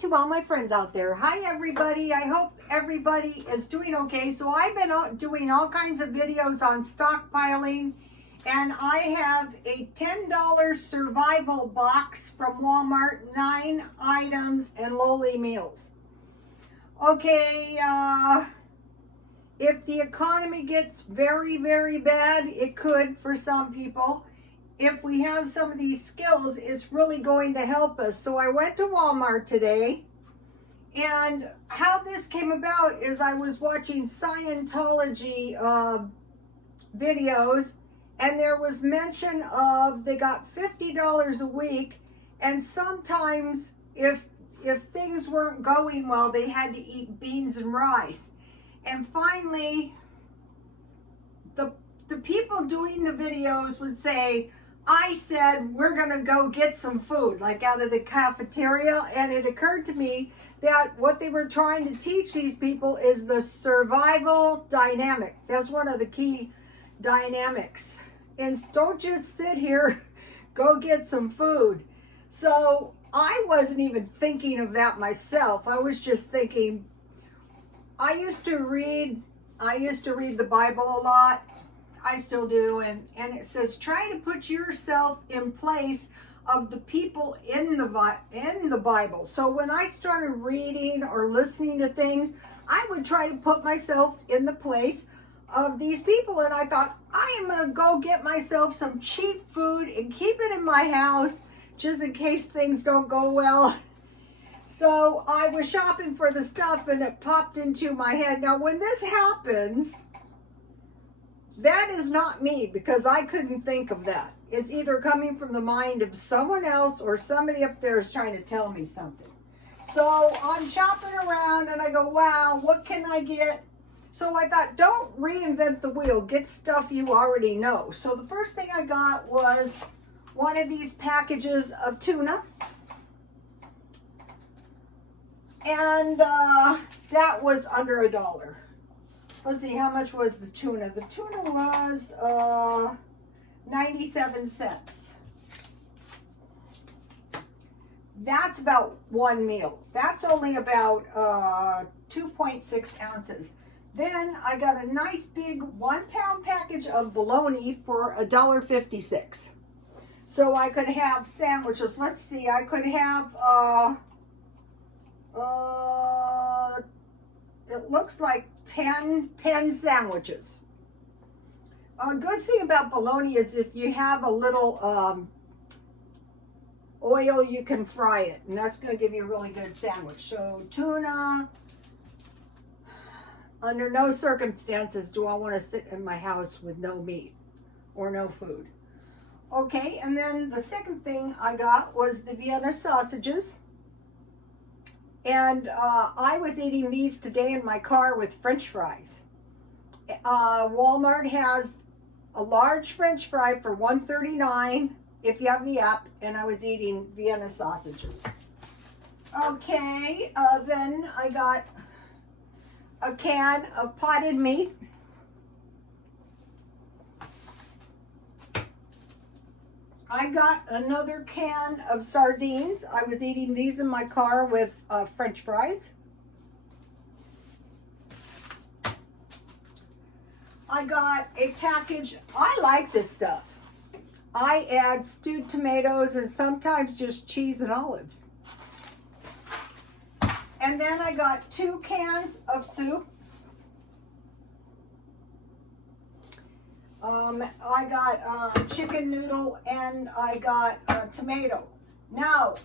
to all my friends out there. Hi everybody, I hope everybody is doing okay. So I've been doing all kinds of videos on stockpiling, and I have a $10 survival box from Walmart, 9 items and lowly meals. Okay, if the economy gets very, very bad, it could for some people. If we have some of these skills, it's really going to help us. So I went to Walmart today, and how this came about is I was watching Scientology videos, and there was mention of they got $50 a week, and sometimes if things weren't going well, they had to eat beans and rice. And finally, the people doing the videos would say, I said, we're going to go get some food, like out of the cafeteria. And it occurred to me that what they were trying to teach these people is the survival dynamic. That's one of the key dynamics. And don't just sit here, go get some food. So I wasn't even thinking of that myself. I was just thinking, I used to read the Bible a lot. I still do, and it says try to put yourself in place of the people in the Bible. So when I started reading or listening to things, I would try to put myself in the place of these people, and I thought, I am going to go get myself some cheap food and keep it in my house just in case things don't go well. So I was shopping for the stuff, and it popped into my head. Now when this happens, that is not me, because I couldn't think of that. It's either coming from the mind of someone else or somebody up there is trying to tell me something. So I'm shopping around and I go, wow, what can I get? So I thought, don't reinvent the wheel. Get stuff you already know. So the first thing I got was one of these packages of tuna. And that was under $1. Let's see, how much was the tuna? The tuna was 97 cents. That's about one meal. That's only about 2.6 ounces. Then I got a nice big 1-pound package of bologna for $1.56. So I could have sandwiches. Let's see, I could have it looks like 10 sandwiches. A good thing about bologna is if you have a little oil, you can fry it, and that's going to give you a really good sandwich. So tuna, under no circumstances do I want to sit in my house with no meat or no food. Okay, and then the second thing I got was the Vienna sausages. And I was eating these today in my car with French fries. Walmart has a large French fry for $1.39 if you have the app, and I was eating Vienna sausages. Okay, then I got a can of potted meat. I got another can of sardines. I was eating these in my car with French fries. I got a package. I like this stuff. I add stewed tomatoes and sometimes just cheese and olives. And then I got 2 cans of soup. I got chicken noodle, and I got tomato. Now,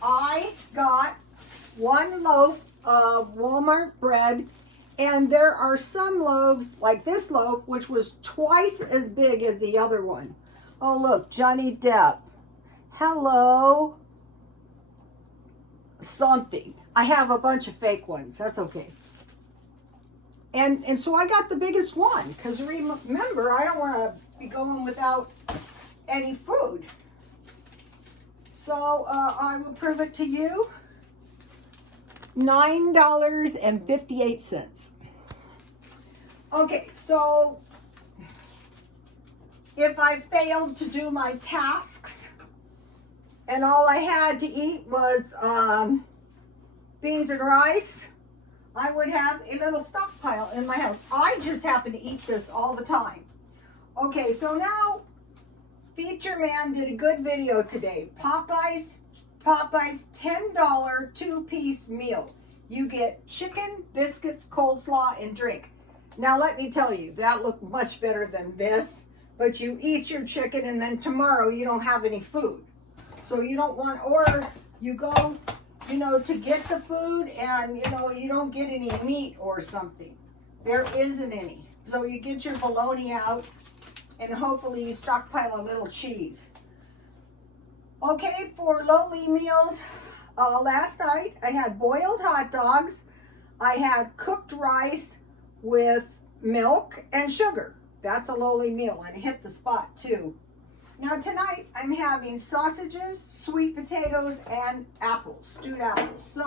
I got 1 loaf of Walmart bread, and there are some loaves, like this loaf, which was twice as big as the other one. Oh, look, Johnny Depp. Hello. Something. I have a bunch of fake ones. That's okay. And so I got the biggest one, because remember, I don't want to be going without any food. So I will prove it to you. $9.58. Okay, so if I failed to do my tasks and all I had to eat was beans and rice, I would have a little stockpile in my house. I just happen to eat this all the time. Okay, so now Feature Man did a good video today. Popeye's $10 two-piece meal. You get chicken, biscuits, coleslaw, and drink. Now let me tell you, that looked much better than this, but you eat your chicken and then tomorrow you don't have any food. So you don't want, or you go, you know, to get the food and, you know, you don't get any meat or something. There isn't any. So you get your bologna out and hopefully you stockpile a little cheese. Okay, for lowly meals, last night I had boiled hot dogs. I had cooked rice with milk and sugar. That's a lowly meal and it hit the spot too. Now tonight I'm having sausages, sweet potatoes, and apples, stewed apples. So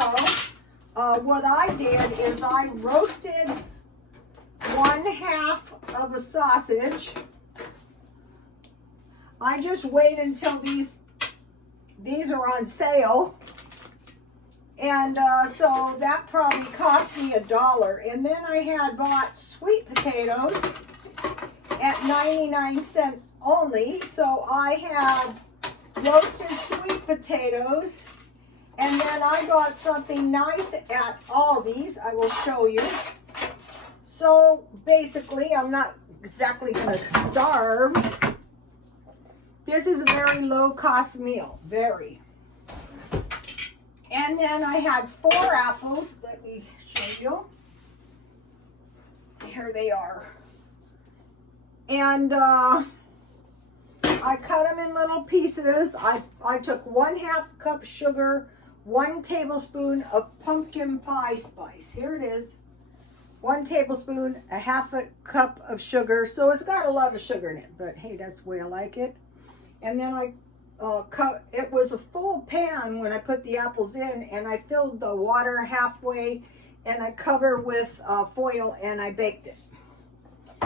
what I did is I roasted 1/2 of a sausage. I just wait until these are on sale. And so that probably cost me $1. And then I had bought sweet potatoes at 99 cents only. So I had roasted sweet potatoes. And then I got something nice at Aldi's. I will show you. So basically, I'm not exactly going to starve. This is a very low cost meal. Very. And then I had 4 apples. Let me show you. Here they are. And I cut them in little pieces. I took 1/2 cup sugar, 1 tablespoon of pumpkin pie spice. Here it is. 1 tablespoon, 1/2 cup of sugar. So it's got a lot of sugar in it, but hey, that's the way I like it. And then it was a full pan when I put the apples in, and I filled the water halfway, and I covered with foil, and I baked it.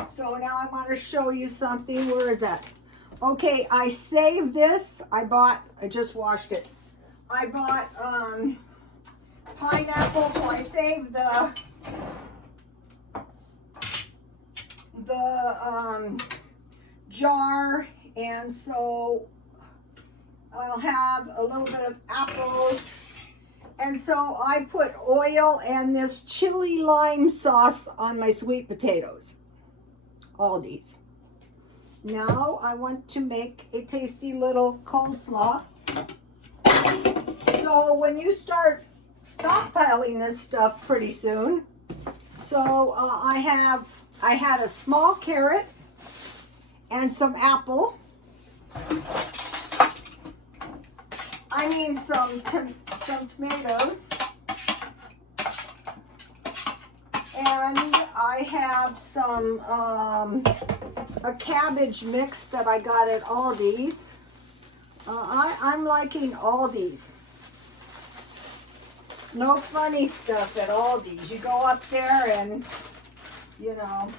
So now I want to show you something. Where is that? Okay, I saved this. I just washed it. I bought pineapple, so I saved the jar, and so I'll have a little bit of apples. And so I put oil and this chili lime sauce on my sweet potatoes. Aldi's. Now I want to make a tasty little coleslaw. So when you start stockpiling this stuff pretty soon, so I had a small carrot and some apple. I mean some tomatoes. And I have some a cabbage mix that I got at Aldi's. I'm liking Aldi's. No funny stuff at Aldi's. You go up there and, you know,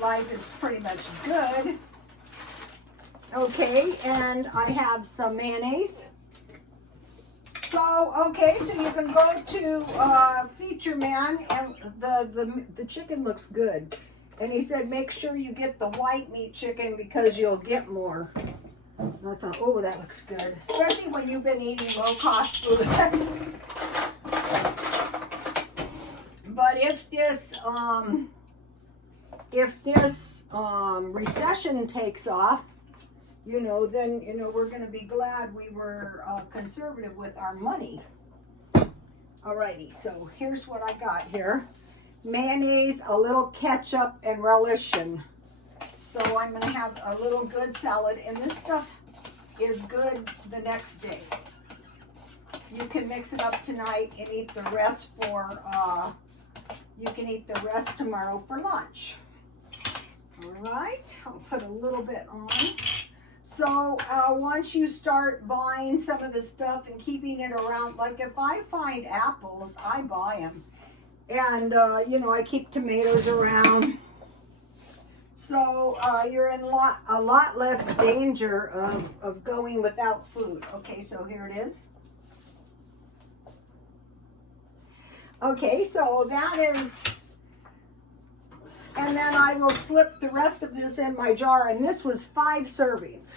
life is pretty much good. Okay, and I have some mayonnaise. So, okay, so you can go to Feature Man, and the chicken looks good. And he said, make sure you get the white meat chicken because you'll get more. And I thought, oh, that looks good. Especially when you've been eating low-cost food. But if this recession takes off, you know, then, you know, we're going to be glad we were conservative with our money. Alrighty, so here's what I got here. Mayonnaise, a little ketchup, and relishin. So I'm going to have a little good salad, and this stuff is good the next day. You can mix it up tonight and eat the rest you can eat the rest tomorrow for lunch. Alright, I'll put a little bit on. So once you start buying some of the stuff and keeping it around, like if I find apples, I buy them. And, you know, I keep tomatoes around. So you're in a lot less danger of going without food. Okay, so here it is. Okay, so that is, and then I will slip the rest of this in my jar, and this was 5 servings,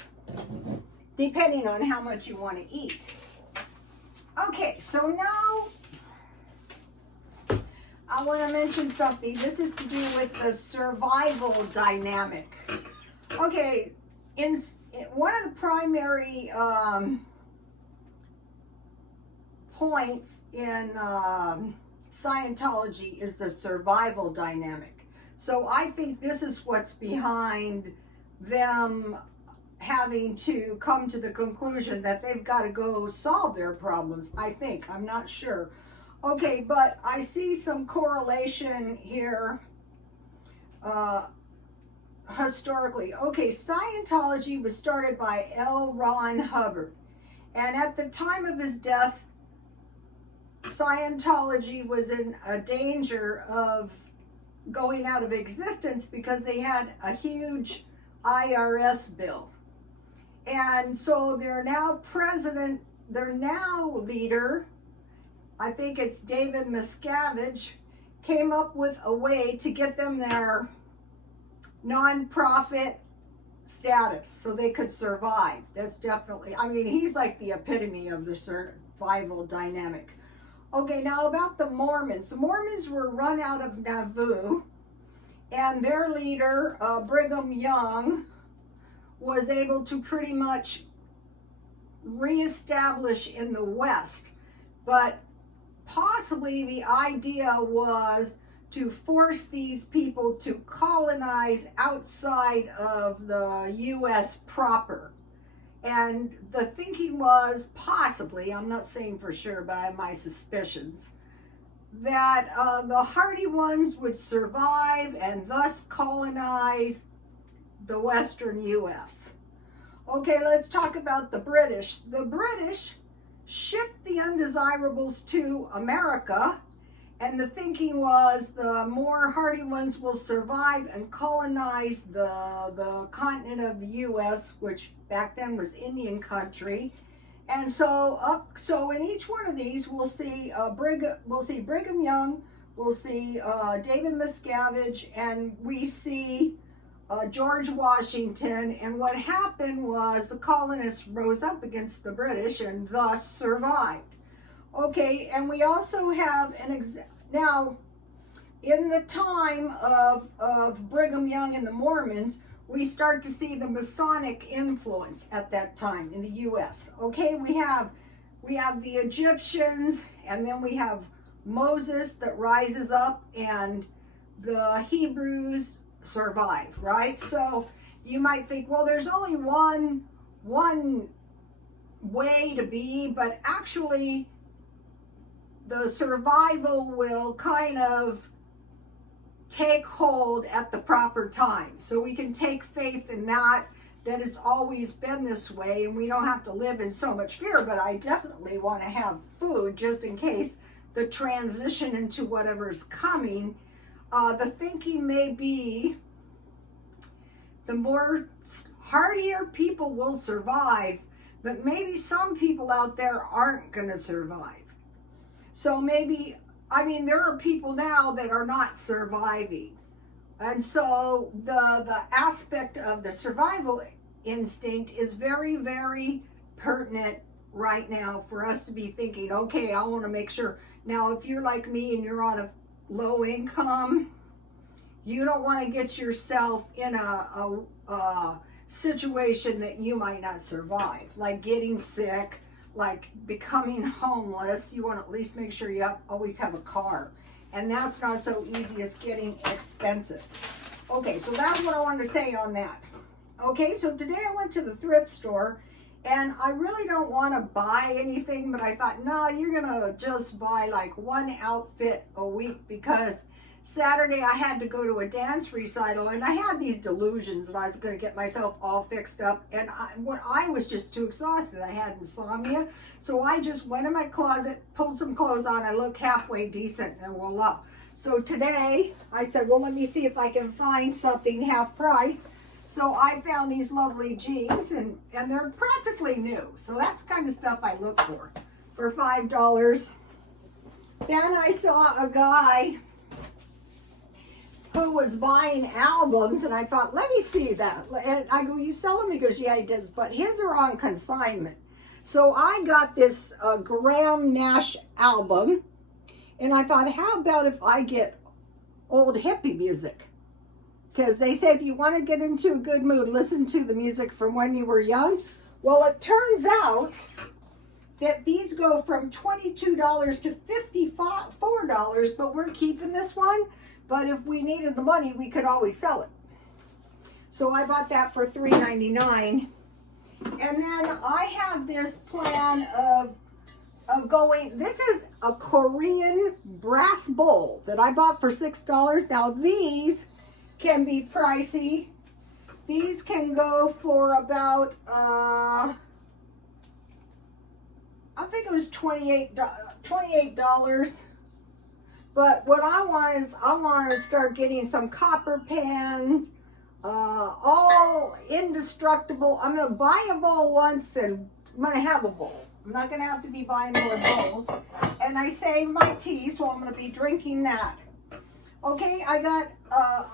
depending on how much you want to eat. Okay, so now I want to mention something. This is to do with the survival dynamic. Okay, in one of the primary points in Scientology is the survival dynamic. So I think this is what's behind them having to come to the conclusion that they've got to go solve their problems. I think, I'm not sure. Okay, but I see some correlation here historically. Okay, Scientology was started by L. Ron Hubbard. And at the time of his death, Scientology was in a danger of going out of existence because they had a huge IRS bill. And so their now leader, I think it's David Miscavige, came up with a way to get them their nonprofit status so they could survive. That's definitely, I mean, he's like the epitome of the survival dynamic. Okay, now about the Mormons. The Mormons were run out of Nauvoo, and their leader, Brigham Young, was able to pretty much reestablish in the West. But possibly the idea was to force these people to colonize outside of the U.S. proper. And the thinking was possibly, I'm not saying for sure, but I have my suspicions, that the hardy ones would survive and thus colonize the Western U.S. Okay, let's talk about the British. The British shipped the undesirables to America, and the thinking was the more hardy ones will survive and colonize the continent of the U.S., which back then was Indian country. And so in each one of these, we'll see Brigham Young, we'll see David Miscavige, and we see George Washington. And what happened was the colonists rose up against the British and thus survived. Okay, and we also have now, in the time of Brigham Young and the Mormons, we start to see the Masonic influence at that time in the U.S. Okay, we have the Egyptians, and then we have Moses that rises up, and the Hebrews survive, right? So you might think, well, there's only one way to be, but actually the survival will kind of take hold at the proper time. So we can take faith in that it's always been this way, and we don't have to live in so much fear. But I definitely want to have food just in case the transition into whatever's coming. The thinking may be the more hardier people will survive, but maybe some people out there aren't going to survive. So maybe, I mean, there are people now that are not surviving. And so the aspect of the survival instinct is very, very pertinent right now for us to be thinking, okay, I want to make sure. Now, if you're like me and you're on a low income, you don't want to get yourself in a situation that you might not survive, like getting sick, like becoming homeless. You want to at least make sure you always have a car. And that's not so easy. It's getting expensive. Okay, so that's what I wanted to say on that. Okay, so today I went to the thrift store, and I really don't want to buy anything, but I thought, no, you're going to just buy like one outfit a week, because Saturday I had to go to a dance recital, and I had these delusions that I was going to get myself all fixed up, and I was just too exhausted. I had insomnia, so I just went in my closet, pulled some clothes on, I looked halfway decent, and voila. So today I said, well, let me see if I can find something half price. So I found these lovely jeans, and they're practically new. So that's the kind of stuff I look for $5. Then I saw a guy who was buying albums, and I thought, let me see that. And I go, you sell them? He goes, yeah, he does, but his are on consignment. So I got this Graham Nash album, and I thought, how about if I get old hippie music? Because they say if you want to get into a good mood, listen to the music from when you were young. Well, it turns out that these go from $22 to $54, but we're keeping this one. But if we needed the money, we could always sell it. So I bought that for $3.99. And then I have this plan of going, this is a Korean brass bowl that I bought for $6. Now these can be pricey. These can go for about, I think it was $28. But what I want is, I want to start getting some copper pans, all indestructible. I'm going to buy a bowl once and I'm going to have a bowl. I'm not going to have to be buying more bowls. And I save my tea, so I'm going to be drinking that. Okay, I got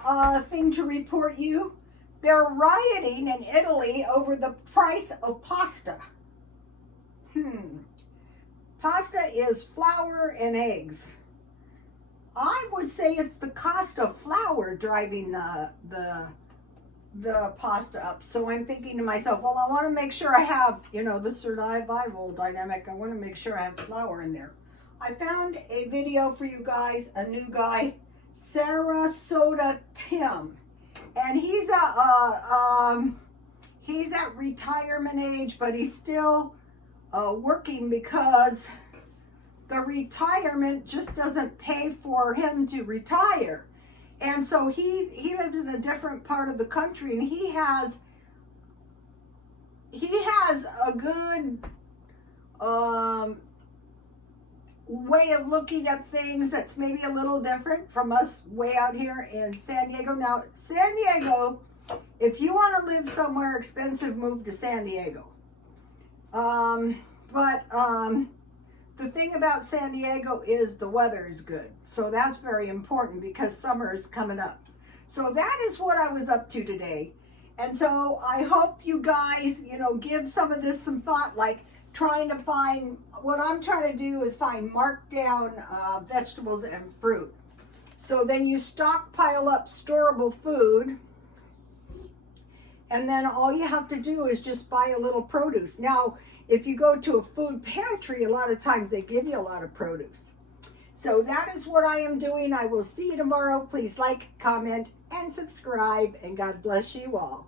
a thing to report you. They're rioting in Italy over the price of pasta. Pasta is flour and eggs. I would say it's the cost of flour driving the pasta up. So I'm thinking to myself, well, I want to make sure I have, the survival dynamic. I want to make sure I have flour in there. I found a video for you guys, a new guy, Sarasota Tim. And he's at retirement age, but he's still working because the retirement just doesn't pay for him to retire. And so he lives in a different part of the country, and he has a good way of looking at things that's maybe a little different from us way out here in San Diego. Now, San Diego, if you want to live somewhere expensive, move to San Diego. The thing about San Diego is the weather is good. So that's very important because summer is coming up. So that is what I was up to today. And so I hope you guys, give some of this some thought, like trying to find, what I'm trying to do is find marked down vegetables and fruit. So then you stockpile up storable food, and then all you have to do is just buy a little produce. Now, if you go to a food pantry, a lot of times they give you a lot of produce. So that is what I am doing. I will see you tomorrow. Please like, comment, and subscribe, and God bless you all.